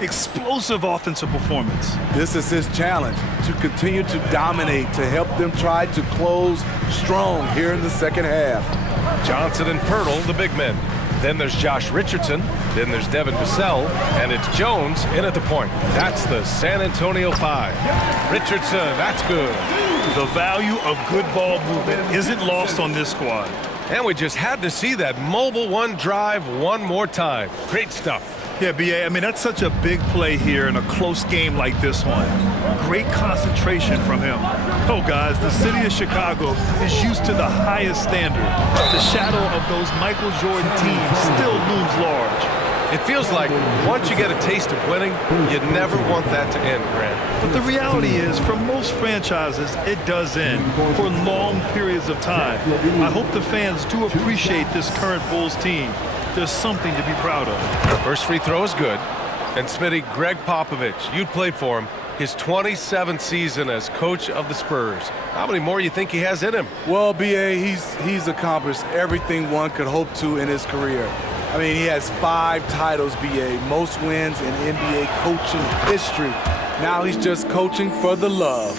Explosive offensive performance. This is his challenge, to continue to dominate, to help them try to close strong here in the second half. Johnson and Pirtle, the big men. Then there's Josh Richardson. Then there's Devin Vassell. And it's Jones in at the point. That's the San Antonio 5. Richardson, that's good. The value of good ball movement isn't lost on this squad. And we just had to see that mobile one drive one more time. Great stuff. Yeah, B.A., I mean, that's such a big play here in a close game like this one. Great concentration from him. Oh, guys, the city of Chicago is used to the highest standard. The shadow of those Michael Jordan teams still looms large. It feels like once you get a taste of winning, you never want that to end, Grant. But the reality is, for most franchises, it does end for long periods of time. I hope the fans do appreciate this current Bulls team. There's something to be proud of. The first free throw is good. And Smitty, Greg Popovich, you played for him. His 27th season as coach of the Spurs. How many more you think he has in him? Well, B.A., he's accomplished everything one could hope to in his career. I mean, he has 5 titles, B.A., most wins in NBA coaching history. Now he's just coaching for the love.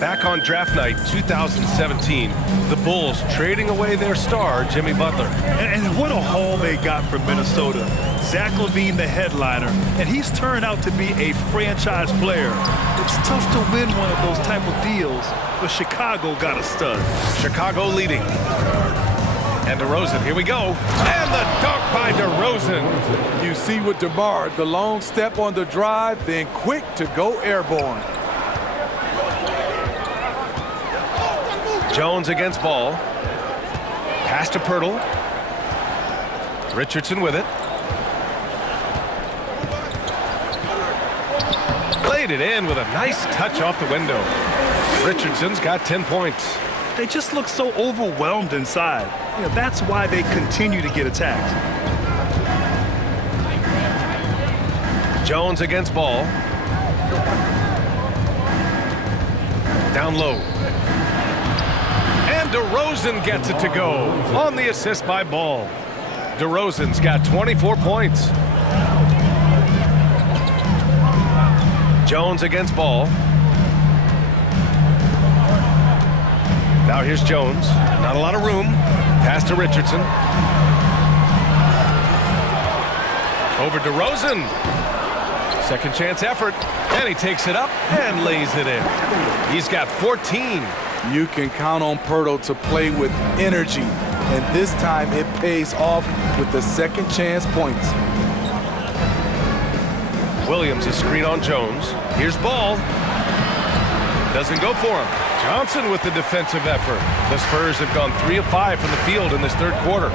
Back on draft night 2017, the Bulls trading away their star, Jimmy Butler. And what a haul they got from Minnesota. Zach LaVine, the headliner, and he's turned out to be a franchise player. It's tough to win one of those type of deals, but Chicago got a stud. Chicago leading. And DeRozan, here we go. And the dunk by DeRozan. You see with DeMar, the long step on the drive, then quick to go airborne. Jones against Ball. Pass to Pirtle. Richardson with it. Played it in with a nice touch off the window. Richardson's got 10 points. They just look so overwhelmed inside. You know, that's why they continue to get attacked. Jones against Ball. Down low. And DeRozan gets it to go on the assist by Ball. DeRozan's got 24 points. Jones against Ball. Now here's Jones. Not a lot of room. Pass to Richardson. Over DeRozan. Second chance effort. And he takes it up and lays it in. He's got 14. You can count on Pirtle to play with energy. And this time it pays off with the second chance points. Williams is screen on Jones. Here's Ball. Doesn't go for him. Johnson with the defensive effort. The Spurs have gone 3 of 5 from the field in this third quarter.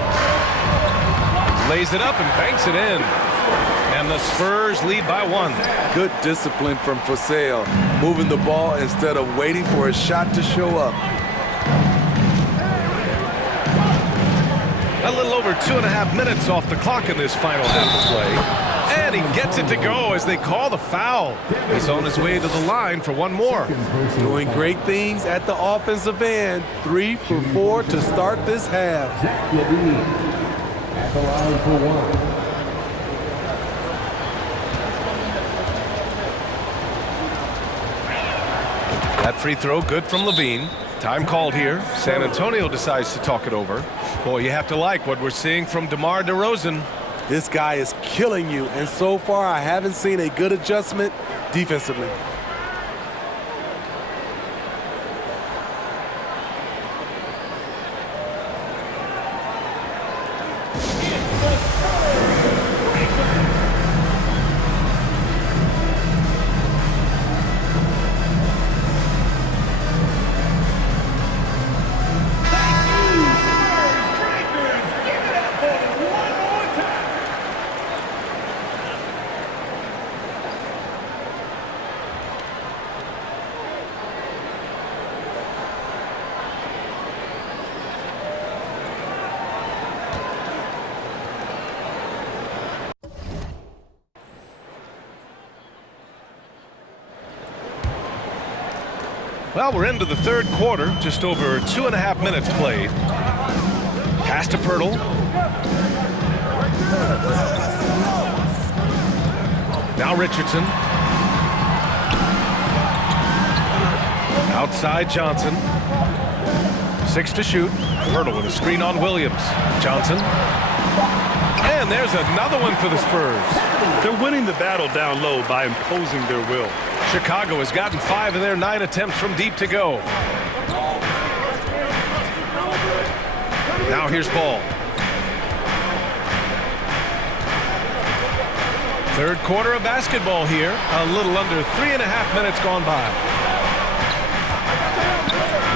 Lays it up and banks it in. And the Spurs lead by 1. Good discipline from Vassell, moving the ball instead of waiting for a shot to show up. A little over 2.5 minutes off the clock in this final half of play. And he gets it to go as they call the foul. He's on his way to the line for one more. Doing great things at the offensive end. 3 for 4 to start this half. At the line for 1. That free throw good from LaVine. Time called here. San Antonio decides to talk it over. Boy, you have to like what we're seeing from DeMar DeRozan. This guy is killing you, and so far I haven't seen a good adjustment defensively. Well, we're into the third quarter, just over 2.5 minutes played. Pass to Pirtle. Now Richardson. Outside Johnson. 6 to shoot. Hurdle with a screen on Williams. Johnson. And there's another one for the Spurs. They're winning the battle down low by imposing their will. Chicago has gotten 5 of their 9 attempts from deep to go. Now here's Ball. Third quarter of basketball here. A little under 3.5 minutes gone by.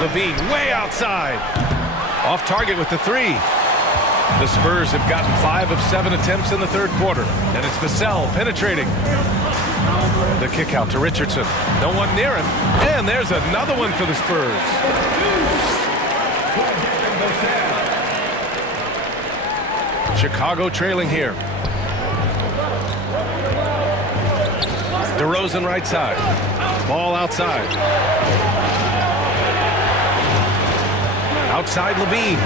Levine way outside. Off target with the 3. The Spurs have gotten 5 of 7 attempts in the third quarter. And it's Vassell penetrating. The kick out to Richardson. No one near him. And there's another one for the Spurs. Chicago trailing here. DeRozan right side. Ball outside. Outside Levine.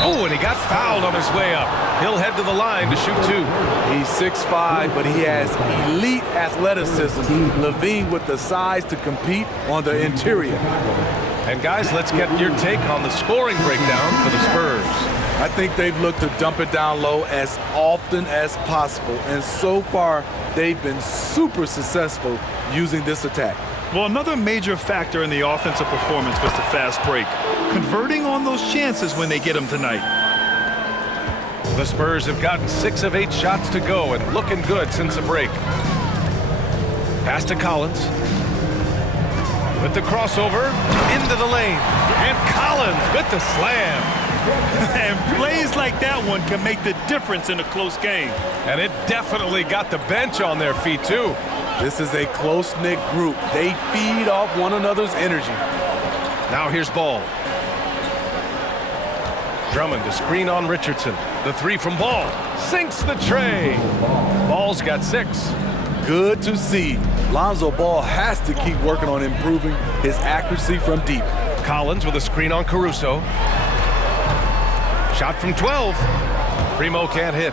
Oh, and he got fouled on his way up. He'll head to the line to shoot 2. He's 6'5", but he has elite athleticism. Levine with the size to compete on the interior. And guys, let's get your take on the scoring breakdown for the Spurs. I think they've looked to dump it down low as often as possible, and so far they've been super successful using this attack. Well, another major factor in the offensive performance was the fast break, converting on those chances when they get them tonight. The Spurs have gotten 6 of 8 shots to go and looking good since the break. Pass to Collins. With the crossover, into the lane. And Collins with the slam. And plays like that one can make the difference in a close game. And it definitely got the bench on their feet, too. This is a close-knit group. They feed off one another's energy. Now here's Ball. Drummond to screen on Richardson. The 3 from Ball. Sinks the tray. Ball's got 6. Good to see. Lonzo Ball has to keep working on improving his accuracy from deep. Collins with a screen on Caruso. Shot from 12. Primo can't hit.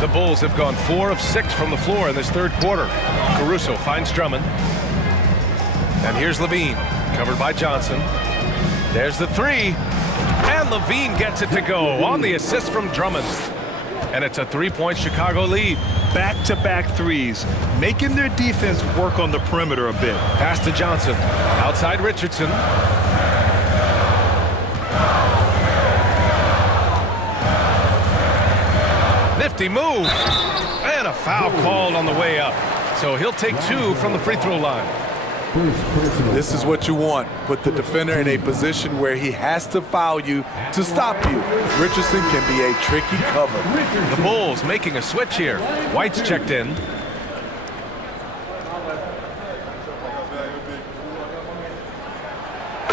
The Bulls have gone 4 of 6 from the floor in this third quarter. Caruso finds Drummond. And here's Levine, covered by Johnson. There's the 3. And Levine gets it to go on the assist from Drummond. And it's a 3-point Chicago lead. Back-to-back threes, making their defense work on the perimeter a bit. Pass to Johnson. Outside Richardson. Nifty move. And a foul called on the way up. So he'll take 2 from the free throw line. This is what you want. Put the defender in a position where he has to foul you to stop you. Richardson can be a tricky cover. The Bulls making a switch here. White's checked in.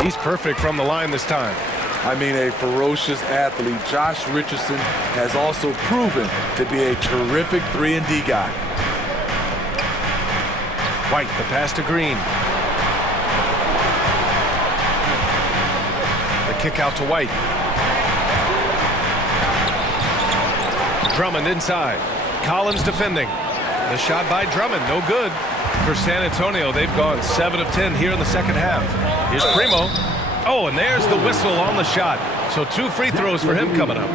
He's perfect from the line this time. I mean, a ferocious athlete. Josh Richardson has also proven to be a terrific 3-and-D guy. White, the pass to Green. The kick out to White. Drummond inside. Collins defending. The shot by Drummond, no good. For San Antonio, they've gone 7 of 10 here in the second half. Here's Primo. Oh, and there's the whistle on the shot. So 2 free throws for him coming up.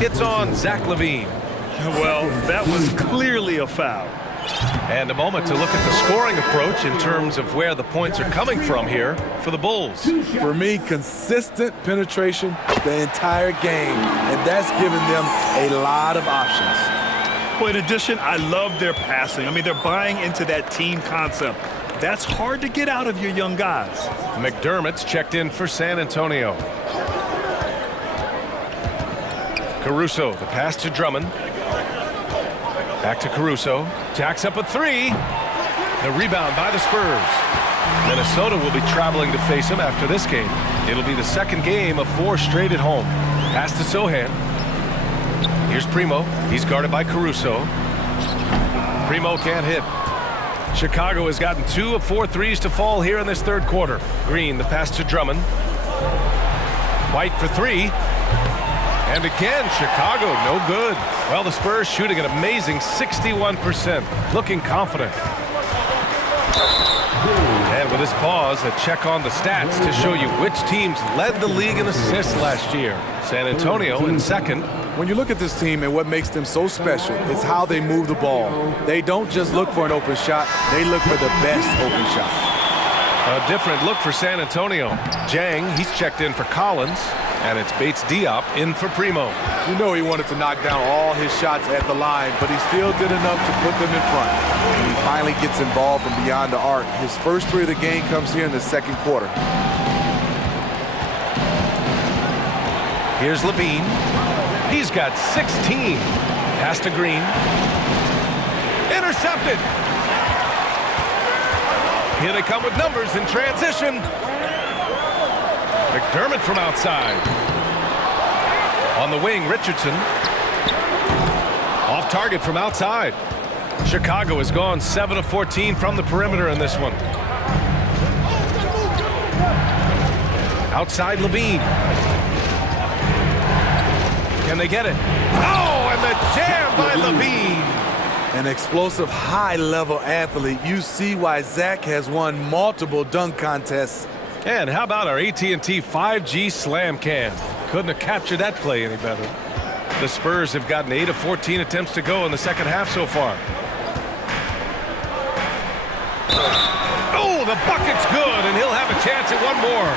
It's on Zach LaVine. Well, that was clearly a foul. And a moment to look at the scoring approach in terms of where the points are coming from here for the Bulls. For me, consistent penetration the entire game, and that's given them a lot of options. Well, in addition, I love their passing. I mean, they're buying into that team concept. That's hard to get out of your young guys. McDermott's checked in for San Antonio. Caruso, the pass to Drummond. Back to Caruso. Jacks up a 3. The rebound by the Spurs. Minnesota will be traveling to face him after this game. It'll be the second game of 4 straight at home. Pass to Sohan. Here's Primo. He's guarded by Caruso. Primo can't hit. Chicago has gotten 2 of 4 threes to fall here in this third quarter. Green, the pass to Drummond. White for 3. And again, Chicago, no good. Well, the Spurs shooting an amazing 61%, looking confident. And with this pause, a check on the stats to show you which teams led the league in assists last year. San Antonio in second. When you look at this team and what makes them so special, it's how they move the ball. They don't just look for an open shot, they look for the best open shot. A different look for San Antonio. Jang, he's checked in for Collins, and it's Bates Diop in for Primo. You know he wanted to knock down all his shots at the line, but he still did enough to put them in front. And he finally gets involved from beyond the arc. His first three of the game comes here in the second quarter. Here's Levine. He's got 16. Pass to Green. Intercepted. Here they come with numbers in transition. McDermott from outside. On the wing, Richardson. Off target from outside. Chicago has gone 7 of 14 from the perimeter in this one. Outside Levine. Can they get it? Oh, and the jam by Levine. An explosive, high-level athlete. You see why Zach has won multiple dunk contests. And how about our AT&T 5G slam cam? Couldn't have captured that play any better. The Spurs have gotten 8 of 14 attempts to go in the second half so far. Oh, the bucket's good, and he'll have a chance at one more.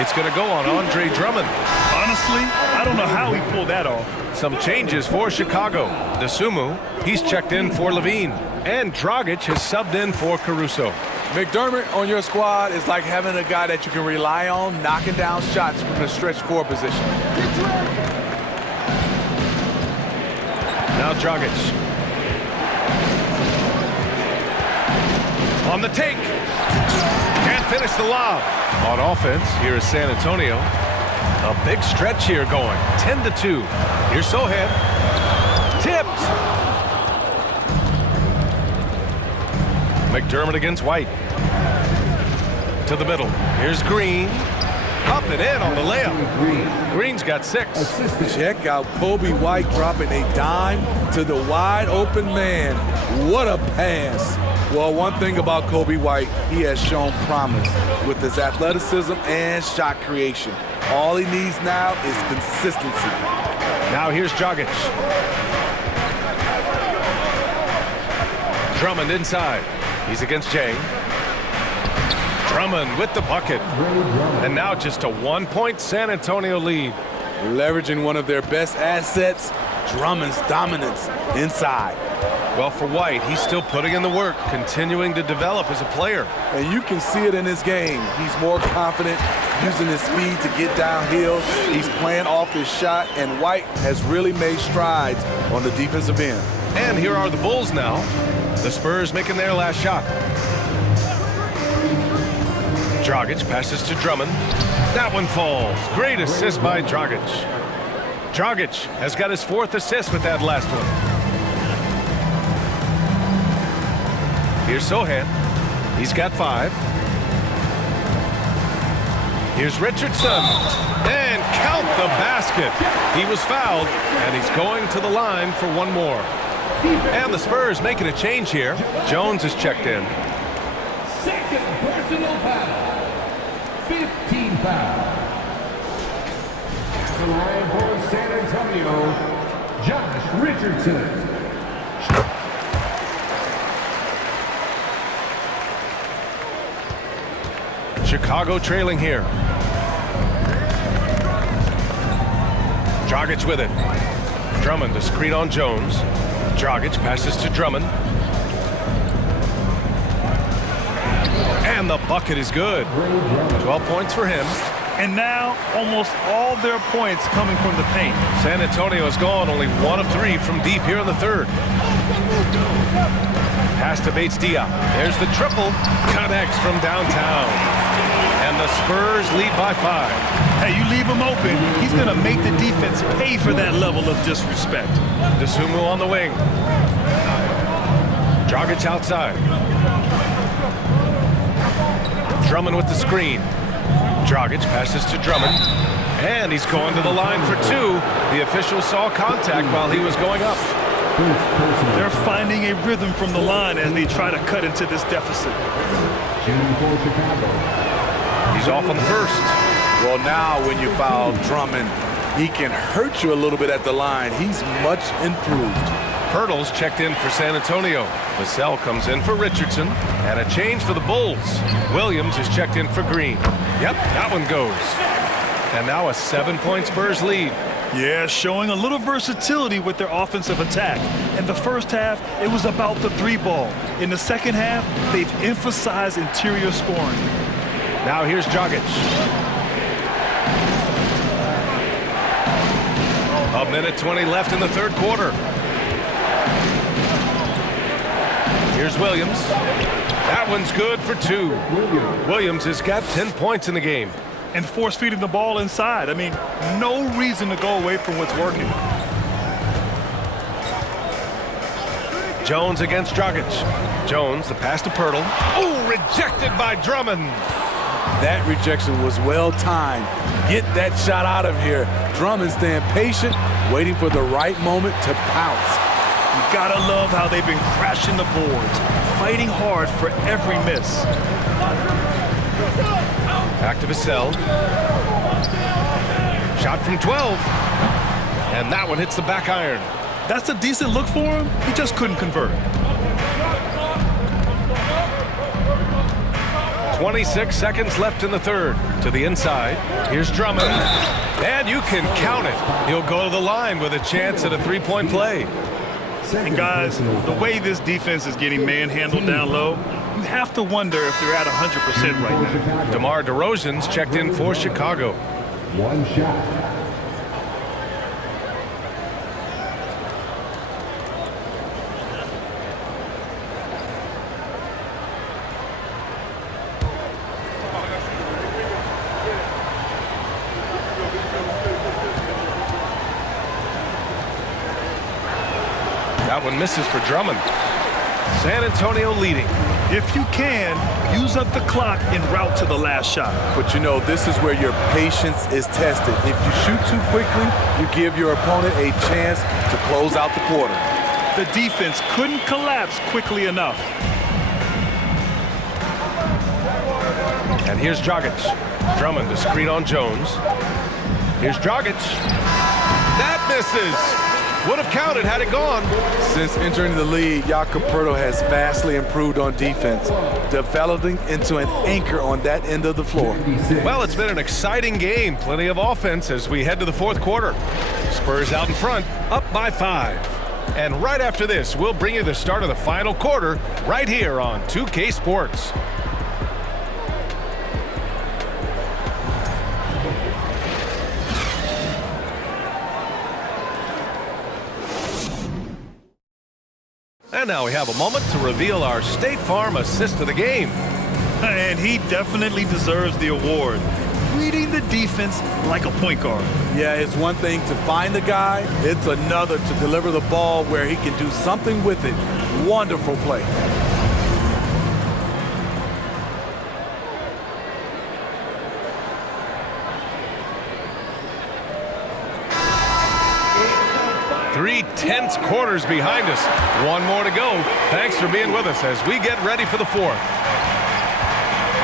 It's going to go on Andre Drummond. Honestly, I don't know how he pulled that off. Some changes for Chicago. Desumu, he's checked in for Levine. And Dragic has subbed in for Caruso. McDermott on your squad is like having a guy that you can rely on knocking down shots from the stretch four position. Now Dragic. On the take. Can't finish the lob. On offense, here is San Antonio. A big stretch here going. 10-2. Here's Sohan. Tipped. McDermott against White. To the middle. Here's Green. Up and in on the layup. Green's got 6. Check out Kobe White dropping a dime to the wide open man. What a pass. Well, one thing about Kobe White, he has shown promise with his athleticism and shot creation. All he needs now is consistency. Now here's Dragic. Drummond inside. He's against Jang. Drummond with the bucket. And now just a 1-point San Antonio lead. Leveraging one of their best assets, Drummond's dominance inside. Well, for White, he's still putting in the work, continuing to develop as a player. And you can see it in his game. He's more confident, using his speed to get downhill. He's playing off his shot, and White has really made strides on the defensive end. And here are the Bulls now. The Spurs making their last shot. Dragic passes to Drummond. That one falls. Great assist by Dragic. Dragic has got his 4th assist with that last one. Here's Sohan. He's got 5. Here's Richardson. And count the basket. He was fouled, and he's going to the line for one more. And the Spurs making a change here. Jones is checked in. Second personal foul. 15 foul. The line for San Antonio, Josh Richardson. Chicago trailing here. Dragic with it. Drummond to screen on Jones. Dragic passes to Drummond. And the bucket is good. 12 points for him. And now almost all their points coming from the paint. San Antonio has gone only 1 of 3 from deep here in the third. Pass to Bates Diop. There's the triple. Connects from downtown. And the Spurs lead by 5. Hey, you leave him open, he's going to make the defense pay for that level of disrespect. Desumu on the wing. Dragic outside. Drummond with the screen. Dragic passes to Drummond. And he's going to the line for two. The official saw contact while he was going up. They're finding a rhythm from the line as they try to cut into this deficit. He's off on the first. Well, now when you foul Drummond, he can hurt you a little bit at the line. He's much improved. Pirtle's checked in for San Antonio. Vassell comes in for Richardson. And a change for the Bulls. Williams is checked in for Green. Yep, that one goes. And now a 7-point Spurs lead. Yeah, showing a little versatility with their offensive attack. In the first half, it was about the three ball. In the second half, they've emphasized interior scoring. Now here's Dragic. A minute 20 left in the third quarter. Here's Williams. That one's good for two. Williams has got 10 points in the game. And force feeding the ball inside. I mean, no reason to go away from what's working. Jones against Dragic. Jones, the pass to Pirtle. Oh, rejected by Drummond. That rejection was well timed. Get that shot out of here. Drummond staying patient, waiting for the right moment to pounce. You gotta love how they've been crashing the boards, fighting hard for every miss. Back to Vassell. Shot from 12. And that one hits the back iron. That's a decent look for him. He just couldn't convert. 26 seconds left in the third. To the inside. Here's Drummond. And you can count it. He'll go to the line with a chance at a three-point play. And guys, the way this defense is getting manhandled down low, you have to wonder if they're at 100% right now. DeMar DeRozan's checked in for Chicago. One shot. That one misses for Drummond. San Antonio leading. If you can, use up the clock en route to the last shot. But you know, this is where your patience is tested. If you shoot too quickly, you give your opponent a chance to close out the quarter. The defense couldn't collapse quickly enough. And here's Dragic. Drummond to screen on Jones. Here's Dragic. That misses. Would have counted had it gone. Since entering the league, Jakob Poeltl has vastly improved on defense, developing into an anchor on that end of the floor. Well, it's been an exciting game. Plenty of offense as we head to the fourth quarter. Spurs out in front, up by 5. And right after this, we'll bring you the start of the final quarter right here on 2K Sports. And now we have a moment to reveal our State Farm assist of the game. And he definitely deserves the award. Reading the defense like a point guard. Yeah, it's one thing to find the guy. It's another to deliver the ball where he can do something with it. Wonderful play. Three tense quarters behind us. One more to go. Thanks for being with us as we get ready for the fourth.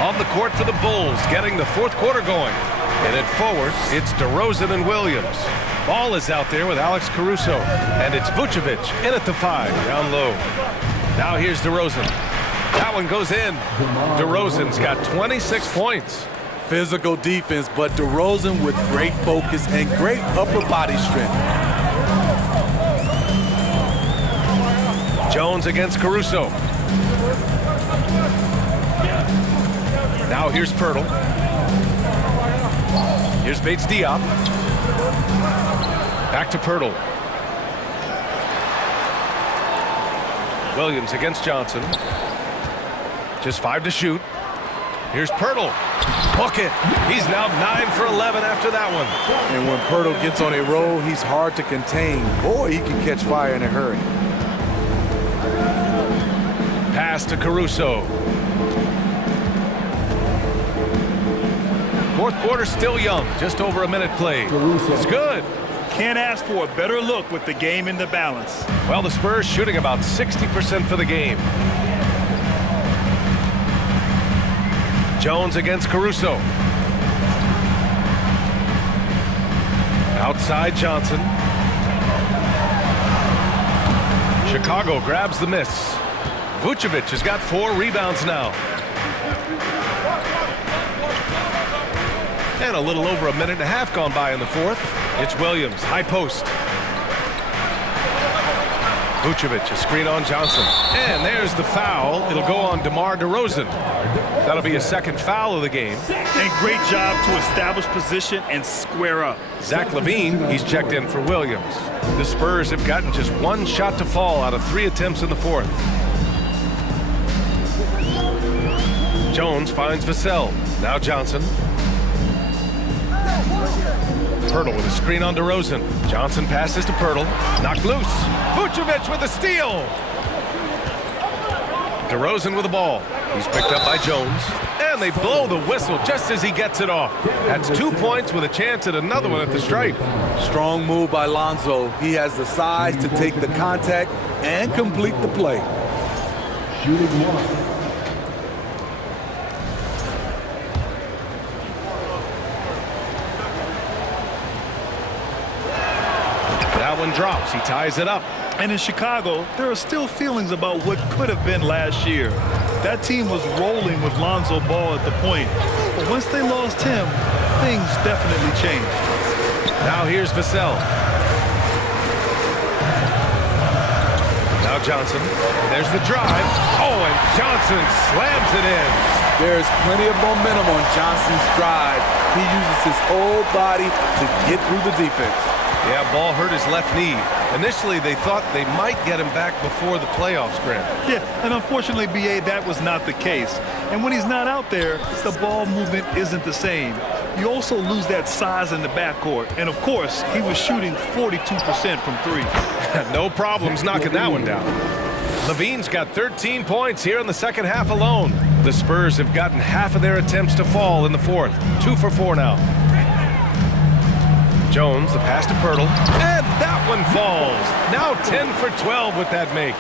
On the court for the Bulls, getting the fourth quarter going. And at forward, it's DeRozan and Williams. Ball is out there with Alex Caruso. And it's Vucevic in at the 5, down low. Now here's DeRozan. That one goes in. DeRozan's got 26 points. Physical defense, but DeRozan with great focus and great upper body strength. Jones against Caruso. Now here's Poeltl. Here's Bates Diop. Back to Poeltl. Williams against Johnson. Just 5 to shoot. Here's Poeltl. Book it. He's now 9 for 11 after that one. And when Poeltl gets on a roll, he's hard to contain. Boy, he can catch fire in a hurry. Pass to Caruso. Fourth quarter still young, just over a minute played. It's good. Can't ask for a better look with the game in the balance. Well, the Spurs shooting about 60% for the game. Jones against Caruso. Outside Johnson. Chicago grabs the miss. Vucevic has got 4 rebounds now. And a little over a minute and a half gone by in the fourth. It's Williams, high post. Vucevic, a screen on Johnson. And there's the foul. It'll go on DeMar DeRozan. That'll be his second foul of the game. And great job to establish position and square up. Zach LaVine, he's checked in for Williams. The Spurs have gotten just 1 shot to fall out of 3 attempts in the fourth. Jones finds Vassell. Now Johnson. Pirtle with a screen on DeRozan. Johnson passes to Pirtle. Knocked loose. Vucevic with a steal. DeRozan with the ball. He's picked up by Jones. And they blow the whistle just as he gets it off. That's 2 points with a chance at another one at the stripe. Strong move by Lonzo. He has the size to take the contact and complete the play. Shooting 1. That one drops. He ties it up. And in Chicago, there are still feelings about what could have been last year. That team was rolling with Lonzo Ball at the point. But once they lost him, things definitely changed. Now here's Vassell. Now Johnson. There's the drive. Oh, and Johnson slams it in. There's plenty of momentum on Johnson's drive. He uses his whole body to get through the defense. Yeah, ball hurt his left knee. Initially, they thought they might get him back before the playoffs, Grant. Yeah, and unfortunately, B.A., that was not the case. And when he's not out there, the ball movement isn't the same. You also lose that size in the backcourt. And, of course, he was shooting 42% from 3. No problems knocking that one down. LaVine's got 13 points here in the second half alone. The Spurs have gotten half of their attempts to fall in the fourth. 2 for 4 now. Jones, the pass to Pirtle, and that one falls. Now 10 for 12 with that make.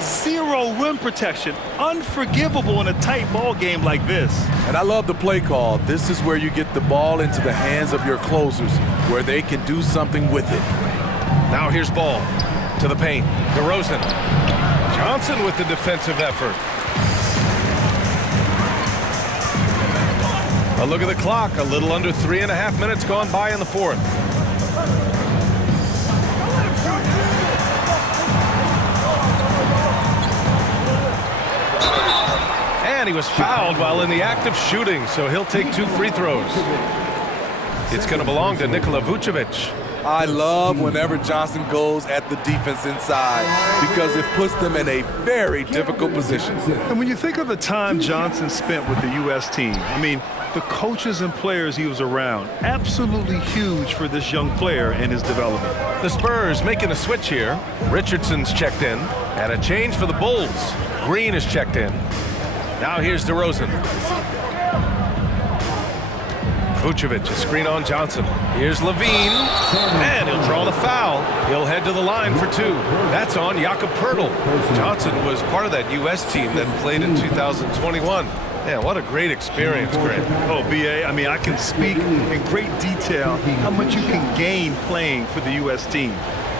0 rim protection. Unforgivable in a tight ball game like this. And I love the play call. This is where you get the ball into the hands of your closers, where they can do something with it. Now here's Ball to the paint. DeRozan. Johnson with the defensive effort. A look at the clock. A little under 3.5 minutes gone by in the fourth. And he was fouled while in the act of shooting, so he'll take 2 free throws. It's going to belong to Nikola Vucevic. I love whenever Johnson goes at the defense inside because it puts them in a very difficult position. And when you think of the time Johnson spent with the U.S. team, I mean, the coaches and players he was around, absolutely huge for this young player and his development. The Spurs making a switch here. Richardson's checked in, and a change for the Bulls. Green is checked in. Now here's DeRozan. Vucevic, a screen on Johnson. Here's LaVine, and he'll draw the foul. He'll head to the line for 2. That's on Jakob Pirtle. Johnson was part of that U.S. team that played in 2021. Man, what a great experience, Grant. Oh, B.A., I mean, I can speak in great detail how much you can gain playing for the U.S. team.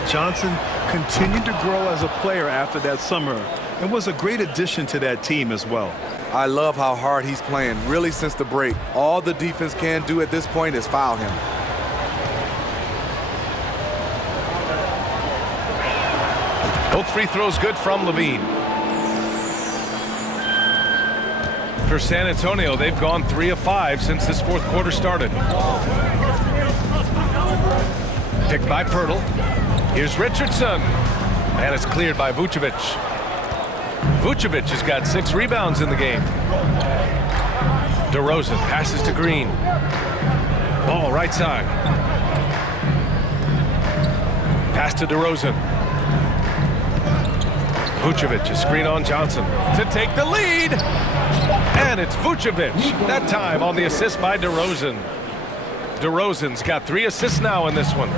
Johnson continued to grow as a player after that summer and was a great addition to that team as well. I love how hard he's playing, really since the break. All the defense can do at this point is foul him. Both free throws good from LaVine. For San Antonio, they've gone 3 of 5 since this fourth quarter started. Picked by Pirtle. Here's Richardson. And it's cleared by Vucevic. Vucevic has got 6 rebounds in the game. DeRozan passes to Green. Ball right side. Pass to DeRozan. Vucevic, a screen on Johnson to take the lead. And it's Vucevic, that time on the assist by DeRozan. DeRozan's got 3 assists now in this one.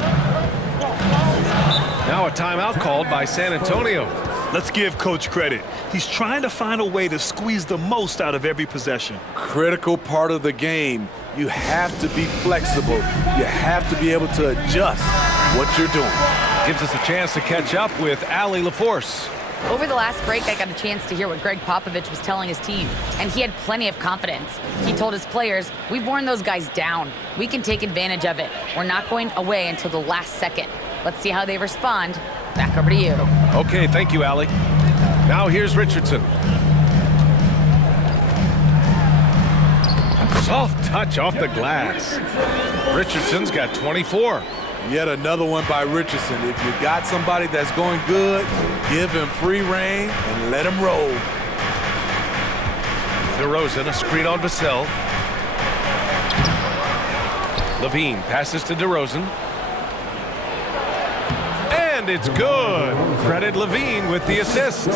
Now a timeout called by San Antonio. Let's give Coach credit. He's trying to find a way to squeeze the most out of every possession. Critical part of the game. You have to be flexible. You have to be able to adjust what you're doing. Gives us a chance to catch up with Allie LaForce. Over the last break, I got a chance to hear what Greg Popovich was telling his team, and he had plenty of confidence. He told his players, we've worn those guys down. We can take advantage of it. We're not going away until the last second. Let's see how they respond. Back over to you. Okay, thank you, Allie. Now here's Richardson. Soft touch off the glass. Richardson's got 24. Yet another one by Richardson. If you got somebody that's going good, give him free reign and let him roll. DeRozan, a screen on Vassell. Levine passes to DeRozan. And it's good. Credit Levine with the assist.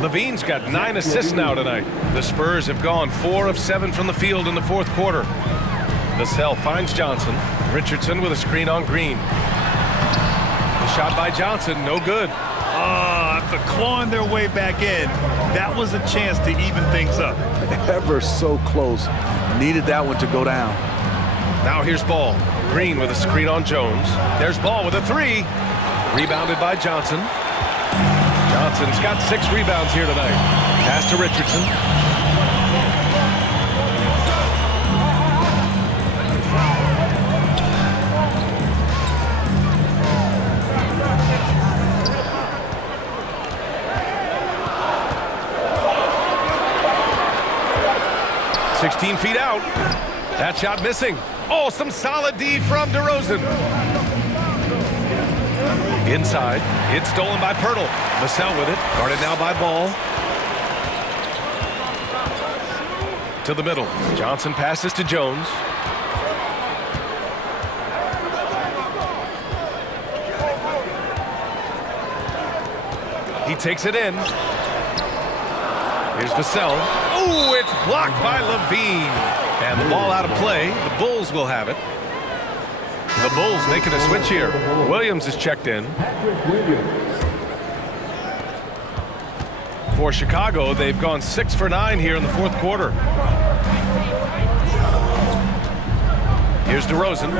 Levine's got 9 assists now tonight. The Spurs have gone 4 of 7 from the field in the fourth quarter. Vassell finds Johnson. Richardson with a screen on Green. The shot by Johnson, no good. After clawing their way back in, that was a chance to even things up. Ever so close. Needed that one to go down. Now here's Ball. Green with a screen on Jones. There's Ball with a 3. Rebounded by Johnson. Johnson's got 6 rebounds here tonight. Pass to Richardson. "16 feet out. That shot missing. Oh, some solid D from DeRozan. Inside. It's stolen by Pirtle. Vassell with it. Guarded now by Ball. To the middle. Johnson passes to Jones. He takes it in. Here's Vassell. Oh, it's blocked by Levine. And the ball out of play. The Bulls will have it. The Bulls making a switch here. Williams is checked in. For Chicago, they've gone 6 for 9 here in the fourth quarter. Here's DeRozan.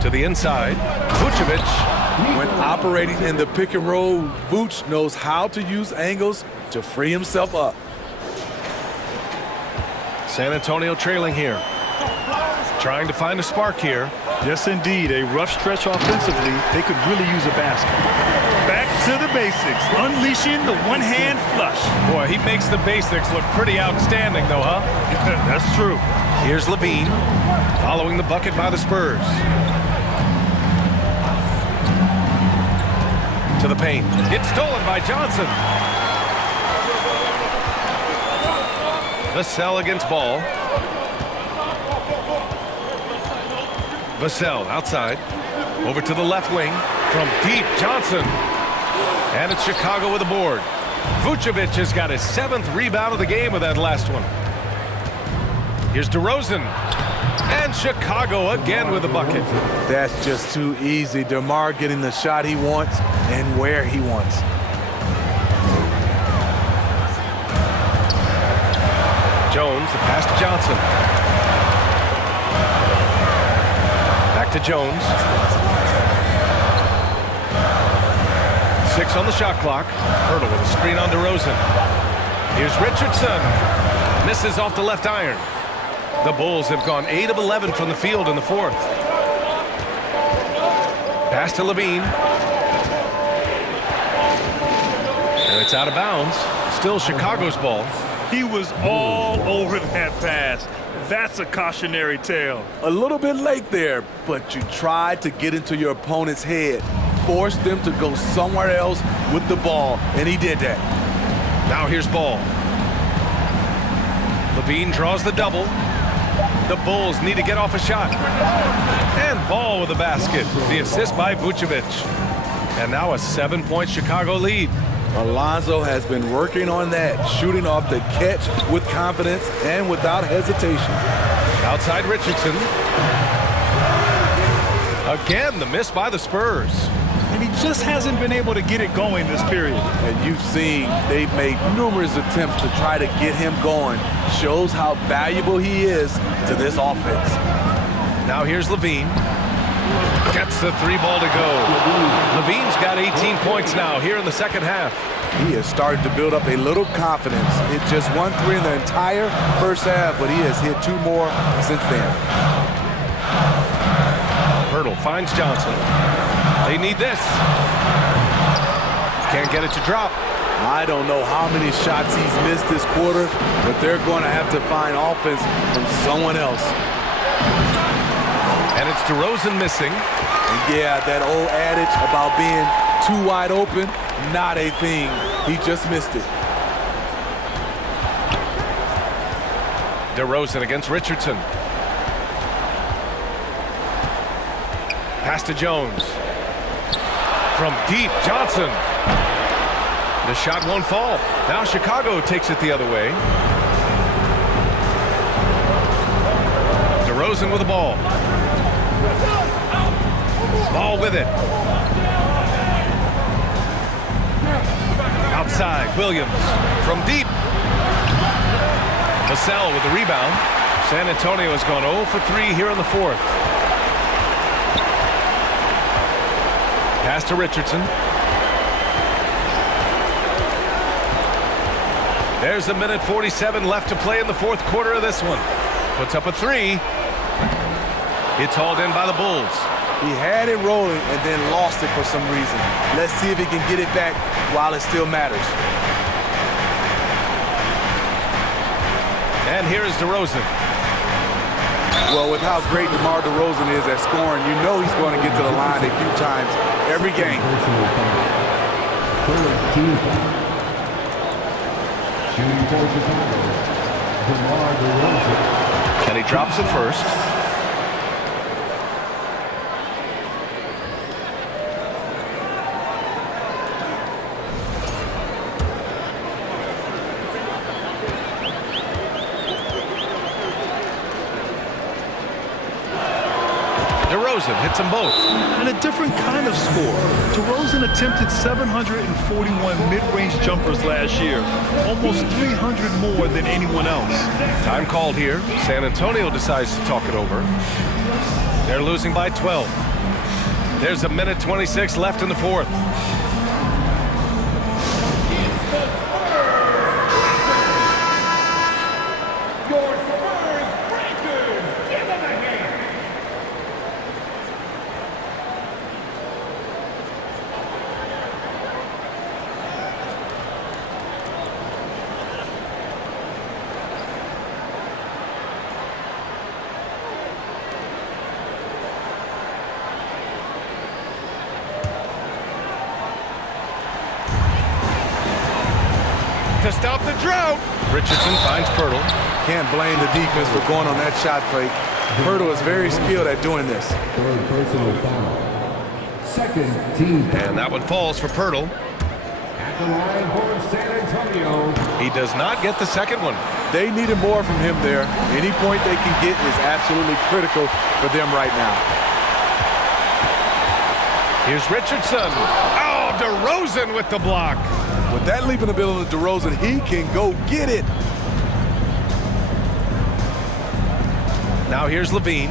To the inside. Vucevic. When operating in the pick and roll, Vooch knows how to use angles to free himself up. San Antonio trailing here. Trying to find a spark here. Yes, indeed. A rough stretch offensively. They could really use a basket. Back to the basics. Unleashing the one-hand flush. Boy, he makes the basics look pretty outstanding, though, huh? That's true. Here's Levine. Following the bucket by the Spurs. To the paint. It's stolen by Johnson. Vassell against Ball. Vassell outside. Over to the left wing. From deep, Johnson. And it's Chicago with a board. Vucevic has got his 7th rebound of the game with that last one. Here's DeRozan. And Chicago again with a bucket. That's just too easy. DeMar getting the shot he wants and where he wants. Jones, the pass to Johnson. Back to Jones. 6 on the shot clock. Pirtle with a screen on DeRozan. Here's Richardson. Misses off the left iron. The Bulls have gone 8 of 11 from the field in the fourth. Pass to Levine. And it's out of bounds. Still Chicago's ball. He was all over that pass. That's a cautionary tale. A little bit late there, but you tried to get into your opponent's head. Force them to go somewhere else with the ball, and he did that. Now here's Ball. Levine draws the double. The Bulls need to get off a shot. And Ball with the basket. The assist by Vucevic. And now a 7-point Chicago lead. Alonzo has been working on that, shooting off the catch with confidence and without hesitation. Outside Richardson. Again, the miss by the Spurs. And he just hasn't been able to get it going this period. And you've seen they've made numerous attempts to try to get him going. Shows how valuable he is to this offense. Now here's Levine. Gets the 3 ball to go. Levine's got 18 points now here in the second half. He has started to build up a little confidence. Hit just 1 3 in the entire first half, but he has hit 2 more since then. Pirtle finds Johnson. They need this. Can't get it to drop. I don't know how many shots he's missed this quarter, but they're going to have to find offense from someone else. And it's DeRozan missing. And yeah, that old adage about being too wide open, not a thing. He just missed it. DeRozan against Richardson. Pass to Jones. From deep, Johnson. The shot won't fall. Now Chicago takes it the other way. DeRozan with the ball. Ball with it. Outside, Williams from deep. Vassell with the rebound. San Antonio has gone 0 for 3 here in the fourth. Pass to Richardson. There's a minute 47 left to play in the fourth quarter of this one. Puts up a 3. It's hauled in by the Bulls. He had it rolling and then lost it for some reason. Let's see if he can get it back while it still matters. And here is DeRozan. Well, with how great DeMar DeRozan is at scoring, you know he's going to get to the line a few times every game. Shooting for Chicago, DeMar DeRozan. And he drops it first. DeRozan hits them both. And a different kind of score. DeRozan attempted 741 mid-range jumpers last year, almost 300 more than anyone else. Time called here. San Antonio decides to talk it over. They're losing by 12. There's a minute 26 left in the fourth. To stop the drought. Richardson finds Pirtle. Can't blame the defense for going on that shot fake. Pirtle is very skilled at doing this. Third personal foul. Second team foul. And that one falls for Pirtle. At the line for San Antonio. He does not get the second one. They needed more from him there. Any point they can get is absolutely critical for them right now. Here's Richardson. Oh, DeRozan with the block. With that leaping ability of DeRozan, he can go get it. Now here's Levine.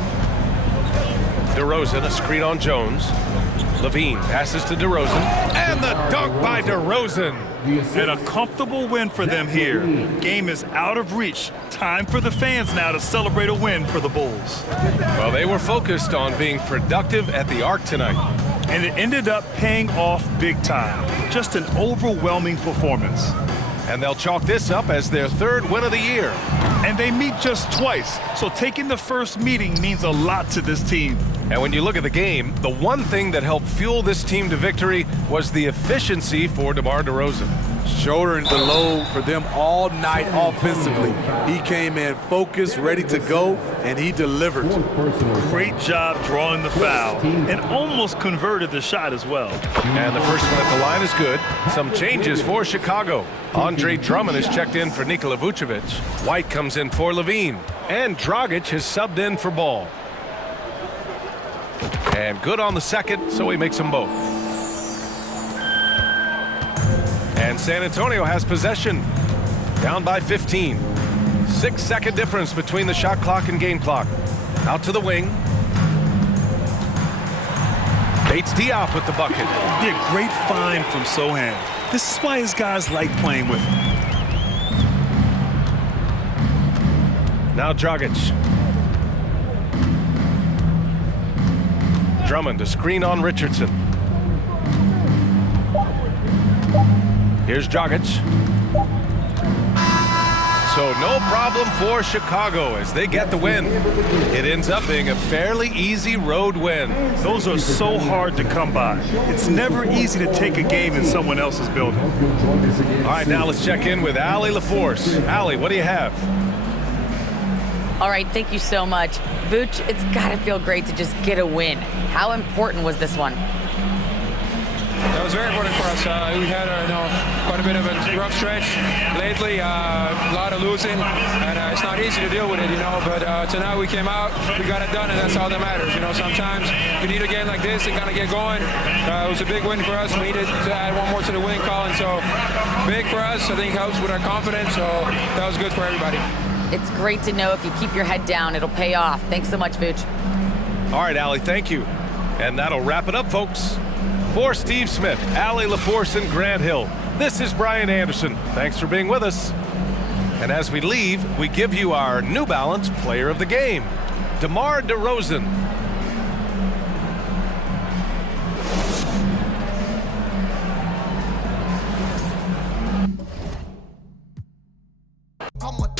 DeRozan, a screen on Jones. Levine passes to DeRozan. And the dunk by DeRozan. And a comfortable win for them here. Game is out of reach. Time for the fans now to celebrate a win for the Bulls. Well, they were focused on being productive at the Arc tonight. And it ended up paying off big time. Just an overwhelming performance. And they'll chalk this up as their third win of the year. And they meet just twice, so taking the first meeting means a lot to this team. And when you look at the game, the one thing that helped fuel this team to victory was the efficiency for DeMar DeRozan. shouldering the load for them all night offensively. He came in focused, ready to go, and he delivered. Great job drawing the foul and almost converted the shot as well. And the first one at the line is good. Some changes for Chicago. Andre Drummond is checked in for Nikola Vucevic. White comes in for Levine. And Dragic has subbed in for Ball. And good on the second, so he makes them both. And San Antonio has possession. Down by 15. 6-second difference between the shot clock and game clock. Out to the wing. Bates Diop with the bucket. Yeah, great find from Sohan. This is why his guys like playing with him. Now Dragic. Drummond, a screen on Richardson. Here's Dragic. So no problem for Chicago as they get the win. It ends up being a fairly easy road win. Those are so hard to come by. It's never easy to take a game in someone else's building. All right, now let's check in with Allie LaForce. Allie, what do you have? All right, thank you so much. Vooch, it's got to feel great to just get a win. How important was this one? That was very important for us. We had quite a bit of a rough stretch lately, a lot of losing, and it's not easy to deal with it, but tonight we came out, we got it done, and that's all that matters. Sometimes you need a game like this to kind of get going. It was a big win for us. We needed to add one more to the winning column, so big for us. I think helps with our confidence, so that was good for everybody. It's great to know if you keep your head down, it'll pay off. Thanks so much, Vooch. All right, Allie, thank you. And that'll wrap it up, folks. For Steve Smith, Allie LaForce, and Grant Hill, this is Brian Anderson. Thanks for being with us. And as we leave, we give you our New Balance Player of the Game, DeMar DeRozan. Come on.